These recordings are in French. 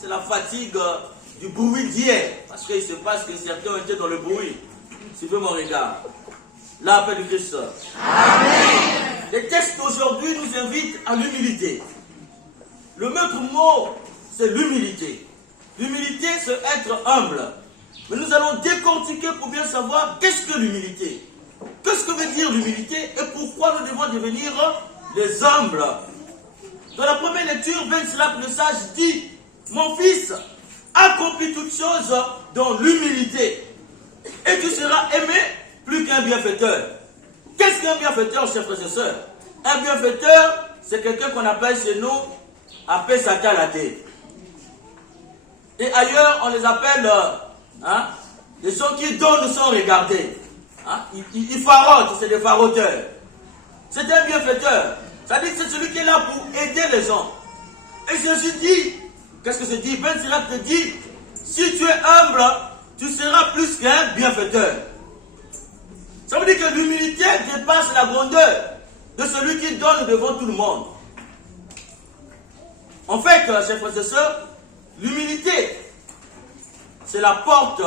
C'est la fatigue du bruit d'hier. Parce qu'il se passe que certains étaient dans le bruit. Suivez mon regard. La paix du Christ. Amen. Les textes d'aujourd'hui nous invitent à l'humilité. Le maître mot, c'est l'humilité. L'humilité, c'est être humble. Mais nous allons décortiquer pour bien savoir qu'est-ce que l'humilité. Qu'est-ce que veut dire l'humilité et pourquoi nous devons devenir les humbles. Dans la première lecture, Ben Sirach le sage dit: mon fils, accomplis toutes choses dans l'humilité, et tu seras aimé plus qu'un bienfaiteur. Qu'est-ce qu'un bienfaiteur, chers frères et sœurs? Un bienfaiteur, c'est quelqu'un qu'on appelle chez nous Apesakalaté. Et ailleurs, on les appelle les gens qui donnent sans regarder. Ils farotent, c'est des faroteurs. C'est un bienfaiteur. C'est-à-dire que c'est celui qui est là pour aider les gens. Et Jésus dit, qu'est-ce que c'est dit? Ben Sirach te dit, si tu es humble, tu seras plus qu'un bienfaiteur. Ça veut dire que l'humilité dépasse la grandeur de celui qui donne devant tout le monde. En fait, chers frères et sœurs, l'humilité, c'est la porte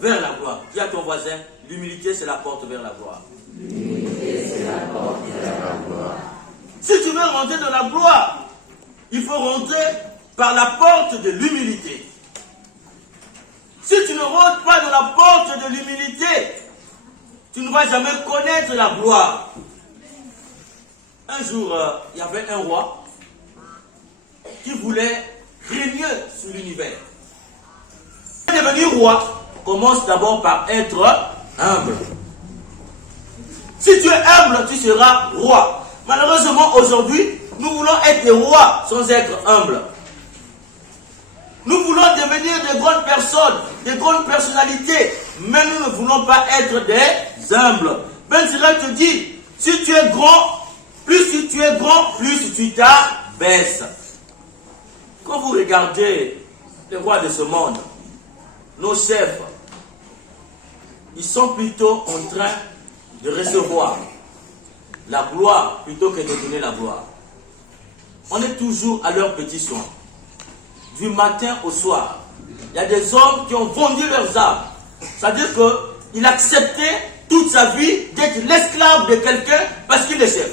vers la gloire. Dis à ton voisin, l'humilité, c'est la porte vers la gloire. L'humilité, c'est la porte vers la gloire. Si tu veux rentrer dans la gloire, il faut rentrer par la porte de l'humilité. Si tu ne rentres pas dans la porte de l'humilité, tu ne vas jamais connaître la gloire. Un jour, il y avait un roi qui voulait régner sur l'univers. Devenir roi commence d'abord par être humble. Si tu es humble, tu seras roi. Malheureusement, aujourd'hui, nous voulons être des rois sans être humbles. Nous voulons devenir de grandes personnes, de grandes personnalités, mais nous ne voulons pas être des humbles. Ben Sirach te dit, si tu es grand, plus tu t'abaisses. Quand vous regardez les rois de ce monde, nos chefs, ils sont plutôt en train de recevoir la gloire plutôt que de donner la gloire. On est toujours à leurs petits soins. Du matin au soir, il y a des hommes qui ont vendu leurs âmes. C'est-à-dire qu'il acceptait toute sa vie d'être l'esclave de quelqu'un parce qu'il est chef.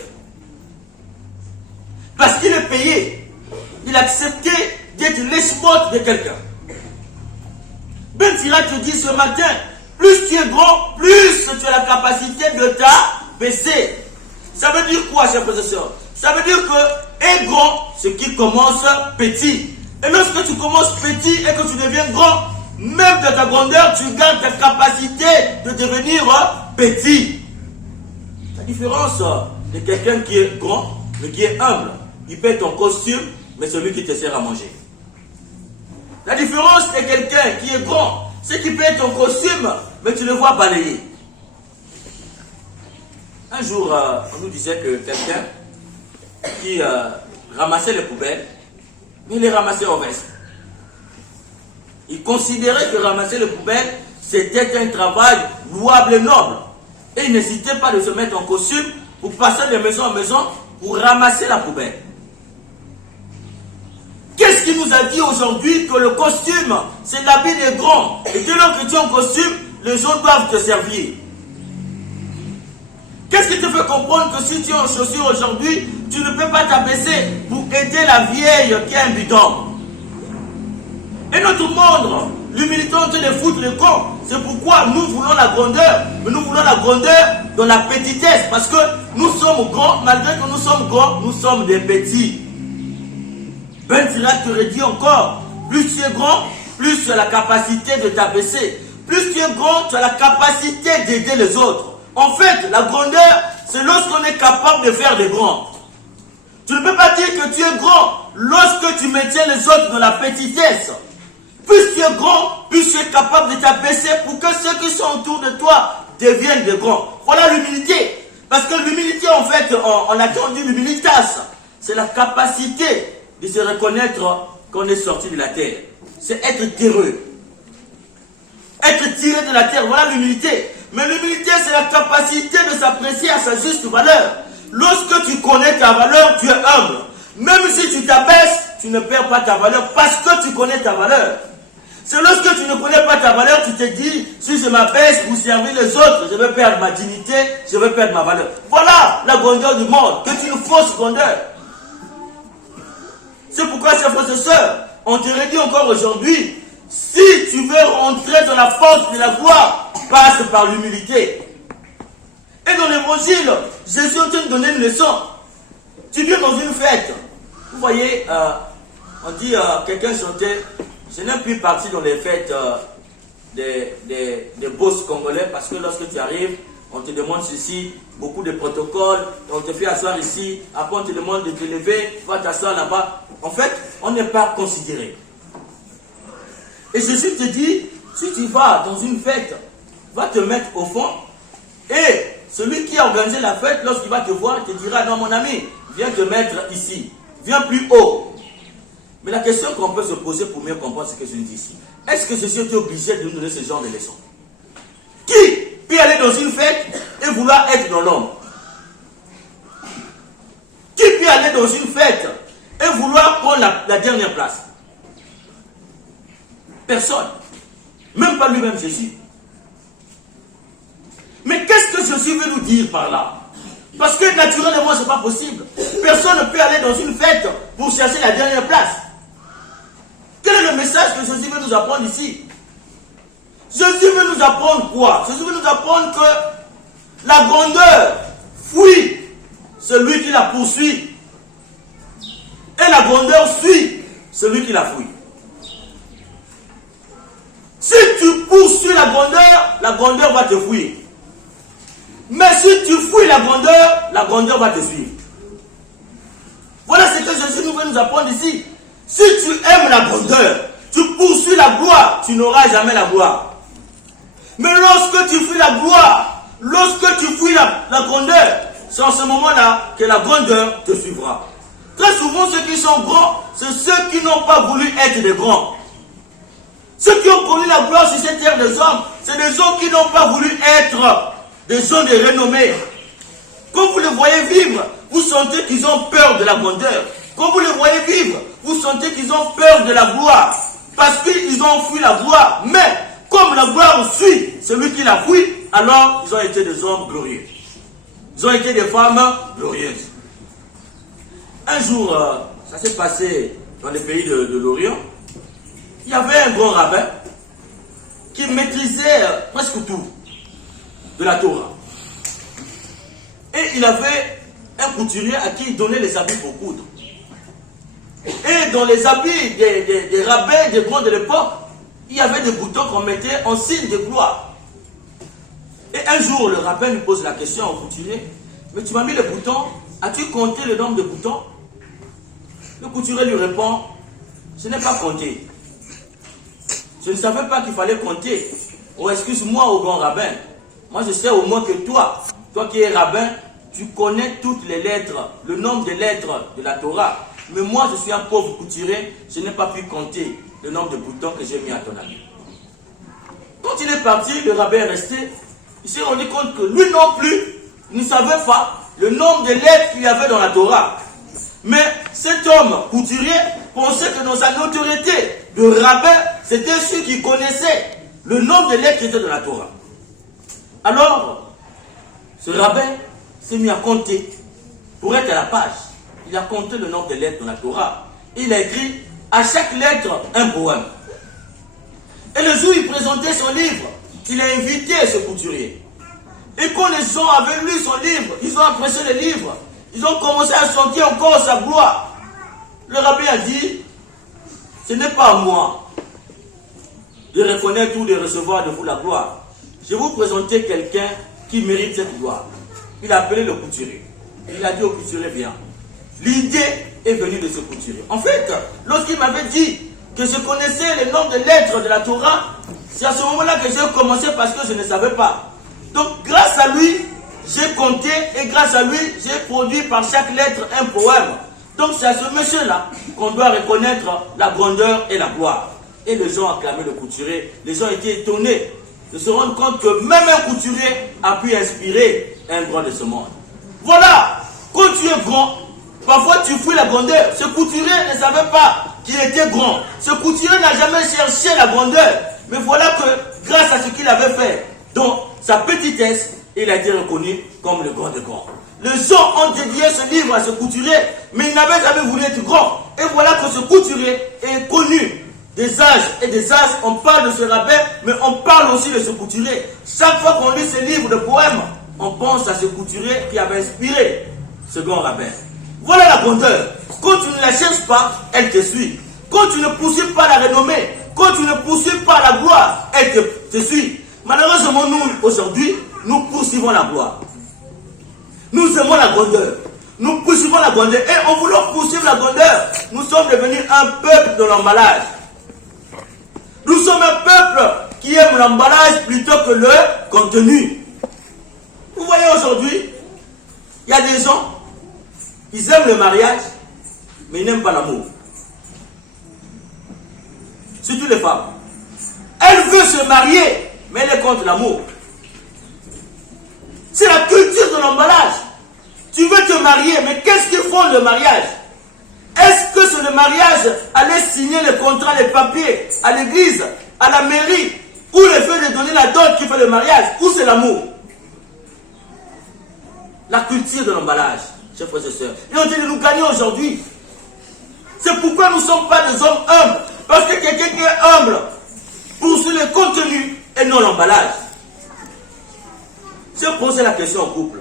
Parce qu'il est payé. Il acceptait d'être l'esmote de quelqu'un. Ben Sirach te dit ce matin, plus tu es grand, plus tu as la capacité de t'abaisser. Ça veut dire quoi, chers frères et sœurs? Ça veut dire que est grand, ce qui commence petit. Et lorsque tu commences petit et que tu deviens grand, même de ta grandeur, tu gardes ta capacité de devenir petit. La différence de quelqu'un qui est grand, mais qui est humble, il peut être en costume, mais celui qui te sert à manger. La différence de quelqu'un qui est grand, c'est qu'il peut être en costume, mais tu le vois balayer. Un jour, on nous disait que quelqu'un qui ramassait les poubelles, mais il les ramassait en veste. Il considérait que ramasser les poubelles, c'était un travail louable et noble. Et il n'hésitait pas de se mettre en costume pour passer de maison en maison pour ramasser la poubelle. Qu'est-ce qui nous a dit aujourd'hui que le costume, c'est l'habit des grands? Et dès lors que tu es en costume, les gens doivent te servir. Qu'est-ce qui te fait comprendre que si tu es en chaussures aujourd'hui, tu ne peux pas t'abaisser pour aider la vieille qui a un bidon? Et notre monde, l'humilité, on te les foutre le camp. C'est pourquoi nous voulons la grandeur. Mais nous voulons la grandeur dans la petitesse. Parce que nous sommes grands, malgré que nous sommes grands, nous sommes des petits. Ben Sirac te redit encore, plus tu es grand, plus tu as la capacité de t'abaisser. Plus tu es grand, tu as la capacité d'aider les autres. En fait, la grandeur, c'est lorsqu'on est capable de faire des grands. Tu ne peux pas dire que tu es grand lorsque tu maintiens les autres dans la petitesse. Plus tu es grand, plus tu es capable de t'abaisser pour que ceux qui sont autour de toi deviennent des grands. Voilà l'humilité. Parce que l'humilité, en fait, on a dit l'humilitas. C'est la capacité de se reconnaître qu'on est sorti de la terre. C'est être terreux. Être tiré de la terre, voilà l'humilité. Mais l'humilité, c'est la capacité de s'apprécier à sa juste valeur. Lorsque tu connais ta valeur, tu es humble. Même si tu t'abaisses, tu ne perds pas ta valeur parce que tu connais ta valeur. C'est lorsque tu ne connais pas ta valeur, tu te dis, si je m'abaisse pour servir les autres, je vais perdre ma dignité, je vais perdre ma valeur. Voilà la grandeur du monde, que tu une fausse grandeur. C'est pourquoi, chers frères et sœurs, on te redit encore aujourd'hui, si tu veux rentrer dans la force de la gloire, passe par l'humilité. Et dans l'évangile, Jésus est en train de donner une leçon. Tu viens dans une fête. Vous voyez, on dit, quelqu'un chantait, je n'ai plus parti dans les fêtes des boss congolais parce que lorsque tu arrives, on te demande ceci, beaucoup de protocoles, on te fait asseoir ici, après on te demande de te lever, va t'asseoir là-bas. En fait, on n'est pas considéré. Et Jésus te dit, si tu vas dans une fête, va te mettre au fond, et celui qui a organisé la fête, lorsqu'il va te voir, il te dira, non mon ami, viens te mettre ici, viens plus haut. Mais la question qu'on peut se poser pour mieux comprendre ce que je dis ici, est-ce que Jésus était obligé de nous donner ce genre de leçons? Qui peut aller dans une fête et vouloir être dans l'ombre? Qui peut aller dans une fête et vouloir prendre la dernière place? Personne. Même pas lui-même Jésus. Mais qu'est-ce que Jésus veut nous dire par là? Parce que naturellement, ce n'est pas possible. Personne ne peut aller dans une fête pour chercher la dernière place. Quel est le message que Jésus veut nous apprendre ici? Jésus veut nous apprendre quoi? Jésus veut nous apprendre que la grandeur fuit celui qui la poursuit. Et la grandeur suit celui qui la fuit. Si tu poursuis la grandeur va te fuir. Mais si tu fuis la grandeur va te suivre. Voilà ce que Jésus veut nous apprendre ici. Si tu aimes la grandeur, tu poursuis la gloire, tu n'auras jamais la gloire. Mais lorsque tu fuis la gloire, lorsque tu fuis la grandeur, c'est en ce moment-là que la grandeur te suivra. Très souvent, ceux qui sont grands, c'est ceux qui n'ont pas voulu être des grands. Ceux qui ont connu la gloire sur cette terre des hommes, c'est des hommes qui n'ont pas voulu être des hommes de renommée. Quand vous les voyez vivre, vous sentez qu'ils ont peur de la grandeur. Quand vous les voyez vivre, vous sentez qu'ils ont peur de la gloire. Parce qu'ils ont fui la gloire. Mais, comme la gloire suit celui qui la fuit, alors ils ont été des hommes glorieux. Ils ont été des femmes glorieuses. Un jour, ça s'est passé dans les pays de l'Orient. Il y avait un grand rabbin qui maîtrisait presque tout de la Torah. Et il avait un couturier à qui il donnait les habits pour coudre. Et dans les habits des rabbins, des grands de l'époque, il y avait des boutons qu'on mettait en signe de gloire. Et un jour, le rabbin lui pose la question au couturier, mais tu m'as mis les boutons, as-tu compté le nombre de boutons? Le couturier lui répond, je n'ai pas compté. Je ne savais pas qu'il fallait compter. Oh, excuse-moi au grand rabbin. Moi, je sais au moins que toi qui es rabbin, tu connais toutes les lettres, le nombre de lettres de la Torah. Mais moi, je suis un pauvre couturier, je n'ai pas pu compter le nombre de boutons que j'ai mis à ton habit. Quand il est parti, le rabbin est resté. Il s'est rendu compte que lui non plus ne savait pas le nombre de lettres qu'il y avait dans la Torah. Mais cet homme couturier pensait que dans sa notoriété de rabbin, c'était celui qui connaissait le nombre de lettres qui étaient dans la Torah. Alors, ce rabbin s'est mis à compter pour être à la page. Il a compté le nombre de lettres dans la Torah. Il a écrit à chaque lettre un poème. Et le jour où il présentait son livre, il a invité ce couturier. Et quand les gens avaient lu son livre, ils ont apprécié le livre. Ils ont commencé à sentir encore sa gloire. Le rabbin a dit, ce n'est pas à moi de reconnaître ou de recevoir de vous la gloire. Je vais vous présenter quelqu'un qui mérite cette gloire. Il a appelé le couturier. Il a dit au couturier, viens. L'idée est venue de ce couturier. En fait, lorsqu'il m'avait dit que je connaissais les noms de lettres de la Torah, c'est à ce moment-là que j'ai commencé parce que je ne savais pas. Donc, grâce à lui, j'ai compté et grâce à lui, j'ai produit par chaque lettre un poème. Donc, c'est à ce monsieur-là qu'on doit reconnaître la grandeur et la gloire. Et les gens acclamaient le couturier. Les gens étaient étonnés de se rendre compte que même un couturier a pu inspirer un grand de ce monde. Voilà, quand tu es grand, parfois tu fouilles la grandeur. Ce couturier ne savait pas qu'il était grand. Ce couturier n'a jamais cherché la grandeur. Mais voilà que grâce à ce qu'il avait fait, dans sa petitesse, il a été reconnu comme le grand de grands. Les gens ont dédié ce livre à ce couturier, mais il n'avait jamais voulu être grand. Et voilà que ce couturier est connu. Des âges et des âges, on parle de ce rabbin, mais on parle aussi de ce couturier. Chaque fois qu'on lit ce livre de poèmes, on pense à ce couturier qui avait inspiré ce grand rabbin. Voilà la grandeur. Quand tu ne la cherches pas, elle te suit. Quand tu ne poursuis pas la renommée, quand tu ne poursuis pas la gloire, elle te suit. Malheureusement, nous, aujourd'hui, nous poursuivons la gloire. Nous aimons la grandeur. Nous poursuivons la grandeur. Et en voulant poursuivre la grandeur, nous sommes devenus un peuple de l'emballage. Nous sommes un peuple qui aime l'emballage plutôt que le contenu. Vous voyez aujourd'hui, il y a des gens, ils aiment le mariage, mais ils n'aiment pas l'amour. Surtout les femmes. Elles veulent se marier, mais elles est contre l'amour. C'est la culture de l'emballage. Tu veux te marier, mais qu'est-ce qu'ils font le mariage? Est-ce que c'est le mariage, aller signer le contrat, les papiers, à l'église, à la mairie, ou le fait de donner la dot qui fait le mariage, ou c'est l'amour? La culture de l'emballage, chers frères et sœurs. Et on dit de nous gagner aujourd'hui. C'est pourquoi nous ne sommes pas des hommes humbles. Parce que quelqu'un qui est humble poursuit le contenu et non l'emballage. Si on pose la question au couple,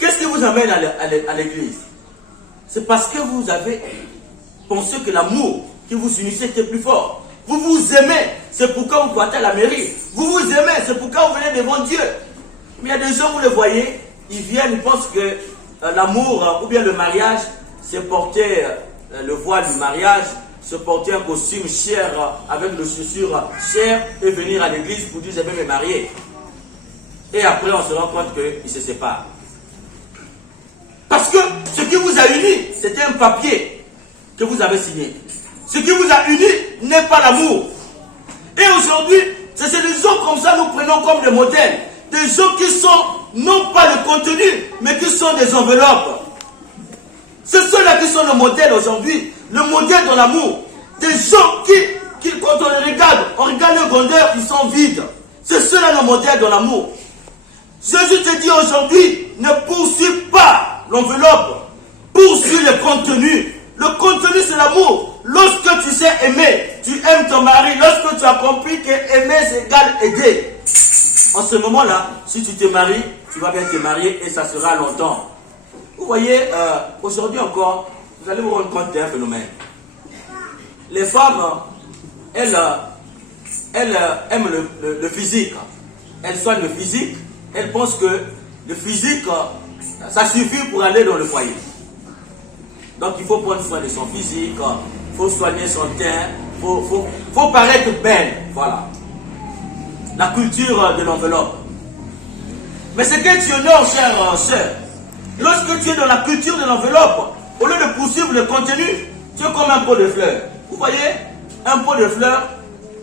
qu'est-ce qui vous amène à l'église? C'est parce que vous avez pensé que l'amour qui vous unissait était plus fort. Vous vous aimez, c'est pourquoi vous partez à la mairie. Vous vous aimez, c'est pourquoi vous venez devant Dieu. Mais il y a des gens, vous les voyez, ils viennent, ils pensent que l'amour ou bien le mariage, c'est porter le voile du mariage, se porter un costume cher avec le chaussure cher et venir à l'église pour dire je vais me marier. Et après on se rend compte qu'ils se séparent. Parce que ce qui vous a uni, c'était un papier que vous avez signé. Ce qui vous a uni n'est pas l'amour. Et aujourd'hui, c'est des gens comme ça nous prenons comme des modèles. Des gens qui sont non pas le contenu, mais qui sont des enveloppes. C'est ceux-là qui sont le modèle aujourd'hui. Le modèle dans l'amour. Des gens qui, quand on les regarde, on regarde leur grandeur, ils sont vides. C'est ceux-là le modèle dans l'amour. Jésus te dit aujourd'hui, ne poursuis pas l'enveloppe, poursuis le contenu. Le contenu, c'est l'amour. Lorsque tu sais aimer, tu aimes ton mari. Lorsque tu as compris que aimer, c'est égal aider. En ce moment-là, si tu te maries, tu vas bien te marier et ça sera longtemps. Vous voyez, aujourd'hui encore, vous allez vous rendre compte d'un phénomène. Les femmes, elles aiment le physique. Elles soignent le physique. Elles pensent que le physique, ça suffit pour aller dans le foyer. Donc il faut prendre soin de son physique, il faut soigner son teint, il faut paraître belle. Voilà. La culture de l'enveloppe. Mais ce que tu honores, chère sœur, lorsque tu es dans la culture de l'enveloppe, au lieu de poursuivre le contenu, tu es comme un pot de fleurs. Vous voyez, un pot de fleurs,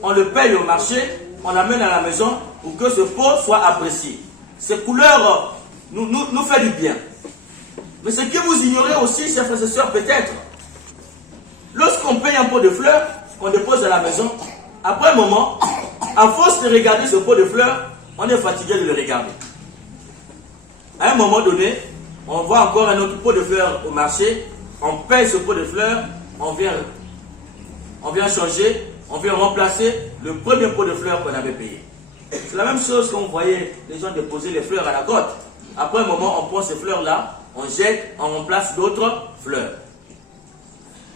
on le paye au marché, on l'amène à la maison pour que ce pot soit apprécié. Ces couleurs nous fait du bien. Mais ce que vous ignorez aussi, chers frères et sœurs, peut-être, lorsqu'on paye un pot de fleurs, qu'on dépose à la maison, après un moment, à force de regarder ce pot de fleurs, on est fatigué de le regarder. À un moment donné, on voit encore un autre pot de fleurs au marché, on paye ce pot de fleurs, on vient changer, on vient remplacer le premier pot de fleurs qu'on avait payé. C'est la même chose quand vous voyez les gens déposer les fleurs à la grotte. Après un moment, on prend ces fleurs-là, on jette, on remplace d'autres fleurs.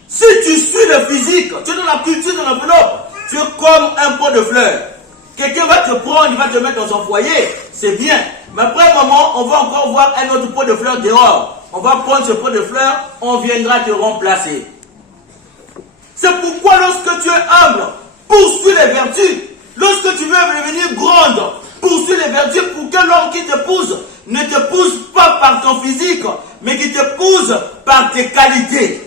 Si tu suis le physique, tu es dans la culture de l'enveloppe, tu es comme un pot de fleurs. Quelqu'un va te prendre, il va te mettre dans son foyer, c'est bien. Mais après un moment, on va encore voir un autre pot de fleurs dehors. On va prendre ce pot de fleurs, on viendra te remplacer. C'est pourquoi lorsque tu es humble, poursuis les vertus. Lorsque tu veux devenir grande, poursuis les vertus pour que l'homme qui t'épouse ne t'épouse pas par ton physique, mais qui t'épouse par tes qualités.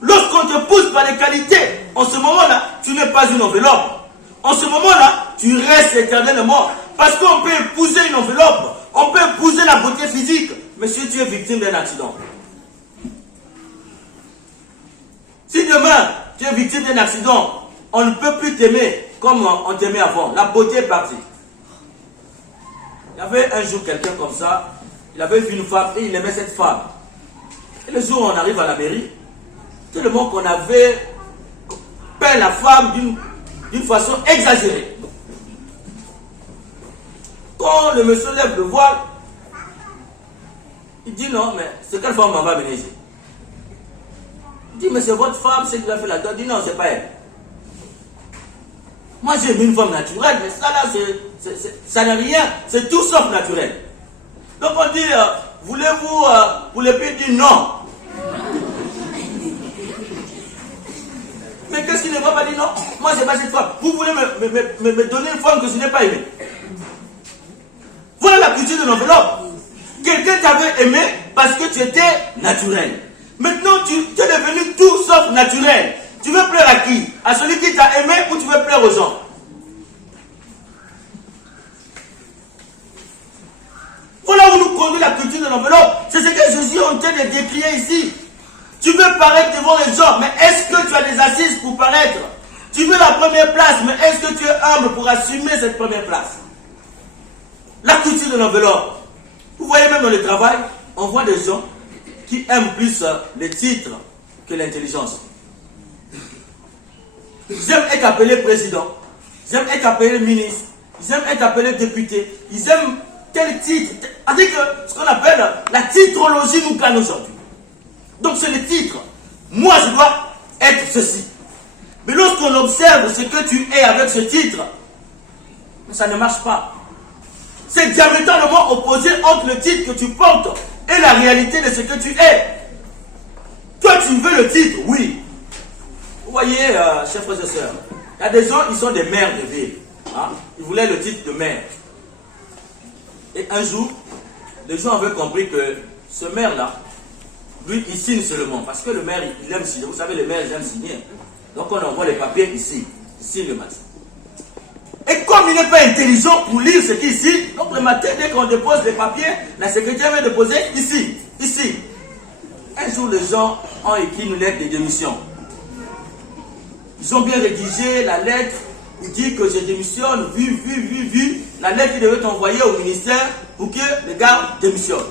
Lorsqu'on t'épouse par les qualités, en ce moment-là, tu n'es pas une enveloppe. En ce moment-là, tu restes éternellement. Parce qu'on peut épouser une enveloppe, on peut épouser la beauté physique, mais si tu es victime d'un accident. Si demain, tu es victime d'un accident, on ne peut plus t'aimer comme on t'aimait avant. La beauté est partie. Il y avait un jour quelqu'un comme ça, il avait vu une femme et il aimait cette femme. Et le jour où on arrive à la mairie, tout le monde qu'on avait peint la femme d'une façon exagérée. Quand le monsieur lève le voile, il dit non, mais c'est quelle femme m'en va venir ici? Il dit, mais c'est votre femme, c'est qui lui a fait la dot. Il dit non, c'est pas elle. Moi j'ai mis une femme naturelle, mais ça là, ça n'a rien, c'est tout sauf naturel. Donc on dit, voulez-vous pour les pays? Il dit non. Mais qu'est-ce qu'il ne va pas dire non? Moi c'est pas cette femme. Vous voulez me donner une femme que je n'ai pas aimée. Voilà la culture de l'enveloppe. Quelqu'un t'avait aimé parce que tu étais naturel. Maintenant tu es devenu tout sauf naturel. Tu veux plaire à qui? À celui qui t'a aimé ou tu veux plaire aux gens? Voilà où nous conduit la culture de l'enveloppe. C'est ce que Jésus est en train de décrire ici. Tu veux paraître devant les gens, mais est-ce que tu as des assises pour paraître? Tu veux la première place, mais est-ce que tu es humble pour assumer cette première place? La culture de l'enveloppe. Vous voyez même dans le travail, on voit des gens qui aiment plus les titres que l'intelligence. Ils aiment être appelés président, ils aiment être appelés ministre, ils aiment être appelés député, ils aiment tel titre, c'est-à-dire que ce qu'on appelle la titrologie nous gagne aujourd'hui. Donc c'est le titre. Moi je dois être ceci. Mais lorsqu'on observe ce que tu es avec ce titre, ça ne marche pas. C'est diamétralement opposé entre le titre que tu portes et la réalité de ce que tu es. Toi tu veux le titre, oui. Vous voyez, chers frères et sœurs, il y a des gens, ils sont des maires de ville. Hein? Ils voulaient le titre de maire. Et un jour, les gens avaient compris que ce maire-là, lui, il signe seulement. Parce que le maire, il aime signer. Vous savez, les maires, ils aiment signer. Donc on envoie les papiers ici. Il signe le matin. Et comme il n'est pas intelligent pour lire ce qu'il signe, donc le matin, dès qu'on dépose les papiers, la secrétaire vient déposer ici, ici. Un jour, les gens ont écrit une lettre de démission. Ils ont bien rédigé la lettre pour dire que je démissionne, vu la lettre qu'il devait envoyer au ministère pour que le gars démissionne.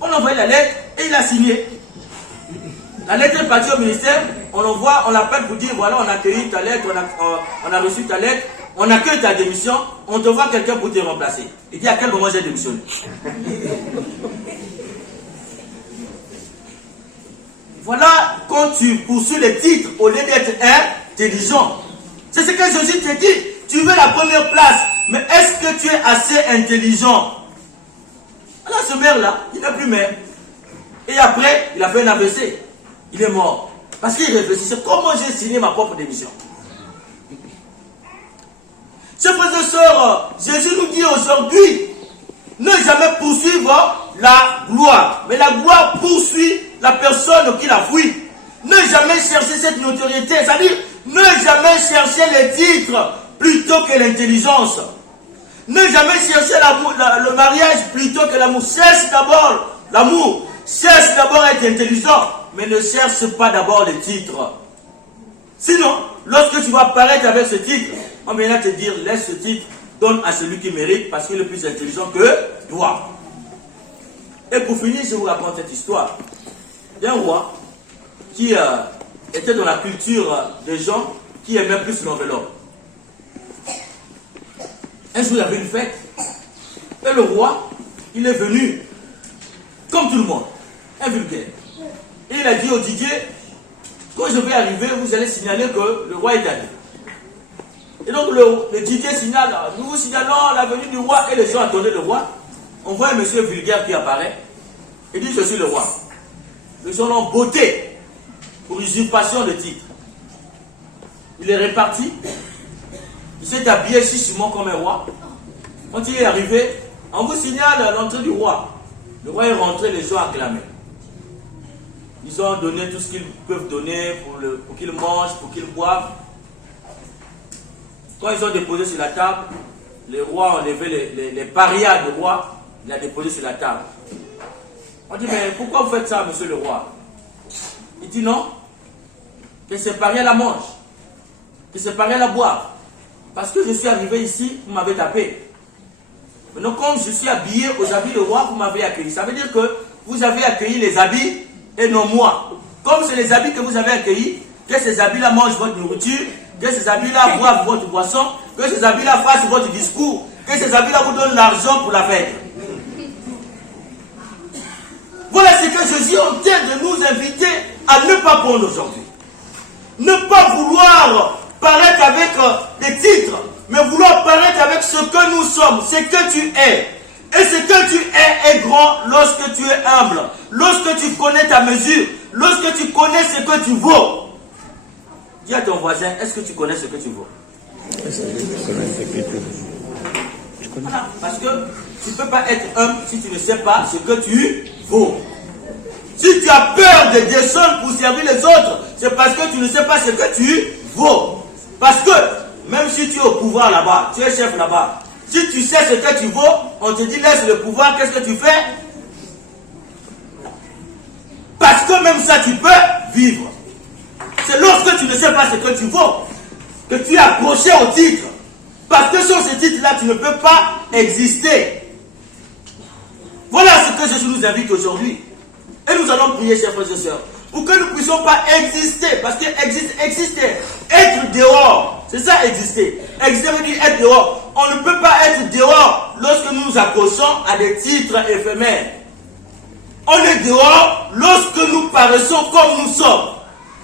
On a envoyé la lettre et il a signé. La lettre est partie au ministère, on l'envoie, on l'appelle pour dire voilà, on a accueilli ta lettre, on a reçu ta lettre, on accueille ta démission, on te voit quelqu'un pour te remplacer. Il dit à quel moment j'ai démissionné? Voilà quand tu poursuis les titres au lieu d'être intelligent. C'est ce que Jésus te dit. Tu veux la première place, mais est-ce que tu es assez intelligent? Alors ce maire-là, il n'est plus maire. Et après, il a fait un AVC. Il est mort. Parce qu'il réfléchissait comment j'ai signé ma propre démission. Chers frères et sœurs, Jésus nous dit aujourd'hui, ne jamais poursuivre la gloire. Mais la gloire poursuit la personne qui la fuit. Ne jamais chercher cette notoriété. C'est-à-dire, ne jamais chercher les titres plutôt que l'intelligence. Ne jamais chercher le mariage plutôt que l'amour. Cherche d'abord l'amour. Cherche d'abord à être intelligent. Mais ne cherche pas d'abord les titres. Sinon, lorsque tu vas apparaître avec ce titre, on viendra te dire, laisse ce titre, donne à celui qui mérite parce qu'il est plus intelligent que toi. Et pour finir, je vous raconte cette histoire. Il y a un roi qui était dans la culture des gens qui aimaient plus l'enveloppe. Un jour, il y avait une fête. Et le roi, il est venu, comme tout le monde, un vulgaire. Et il a dit au Didier, Quand je vais arriver, vous allez signaler que le roi est arrivé. Et donc le Didier signale, nous vous signalons la venue du roi, et les gens attendaient le roi. On voit un monsieur vulgaire qui apparaît et dit je suis le roi. Les gens l'ont botté pour usurpation de titre. Il est reparti, il s'est habillé chichement comme un roi. Quand il est arrivé, on vous signale l'entrée du roi. Le roi est rentré, les gens acclamaient. Ils ont donné tout ce qu'ils peuvent donner pour qu'ils mangent, pour qu'ils boivent. Quand ils ont déposé sur la table, les rois ont levé les parias du roi, il a déposé sur la table. On dit, mais pourquoi vous faites ça, monsieur le roi? Il dit non, que ces parias la mangent, que ces parias la boivent. Parce que je suis arrivé ici, vous m'avez tapé. Maintenant, comme je suis habillé aux habits du roi, vous m'avez accueilli. Ça veut dire que vous avez accueilli les habits et non moi. Comme c'est les habits que vous avez accueillis, que ces habits-là mangent votre nourriture, que ces habits-là boivent votre boisson, que ces habits-là fassent votre discours, que ces habits-là vous donnent l'argent pour la fête. Voilà ce que Jésus est en train de nous inviter à ne pas prendre aujourd'hui. Ne pas vouloir paraître avec des titres, mais vouloir paraître avec ce que nous sommes, ce que tu es. Et ce que tu es grand lorsque tu es humble, lorsque tu connais ta mesure, lorsque tu connais ce que tu vaux. Dis à ton voisin, est-ce que tu connais ce que tu vaux? Voilà, parce que tu ne peux pas être humble si tu ne sais pas ce que tu vaux. Si tu as peur de descendre pour servir les autres, c'est parce que tu ne sais pas ce que tu vaux. Parce que même si tu es au pouvoir là-bas, tu es chef là-bas, si tu sais ce que tu vaux, on te dit laisse le pouvoir, qu'est-ce que tu fais? Parce que même ça tu peux vivre. C'est lorsque tu ne sais pas ce que tu vaux que tu es accroché au titre. Parce que sans ce titre-là, tu ne peux pas exister. Voilà ce que Jésus nous invite aujourd'hui. Et nous allons prier, chers frères et sœurs, pour que nous ne puissions pas exister. Parce que exister, être dehors, c'est ça exister. Exister veut dire être dehors. On ne peut pas être dehors lorsque nous nous accrochons à des titres éphémères. On est dehors lorsque nous paraissons comme nous sommes.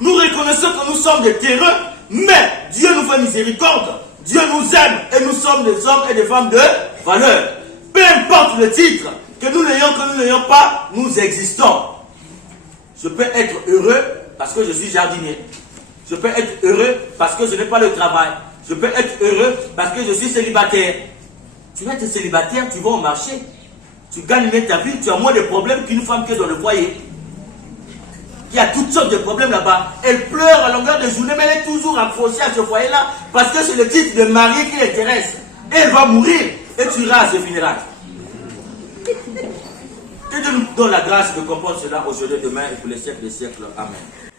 Nous reconnaissons que nous sommes des terreux, mais Dieu nous fait miséricorde. Dieu nous aime et nous sommes des hommes et des femmes de valeur. Peu importe le titre, que nous n'ayons pas, nous existons. Je peux être heureux parce que je suis jardinier. Je peux être heureux parce que je n'ai pas le travail. Je peux être heureux parce que je suis célibataire. Tu vas être célibataire, tu vas au marché, tu gagnes ta vie, tu as moins de problèmes qu'une femme qui est dans le foyer. Il y a toutes sortes de problèmes là-bas. Elle pleure à longueur de journée, mais elle est toujours accrochée à ce foyer-là parce que c'est le titre de mari qui l'intéresse. Et elle va mourir et tu iras à ses funérailles. Que Dieu nous donne la grâce de comprendre cela aujourd'hui, demain et pour les siècles des siècles. Amen.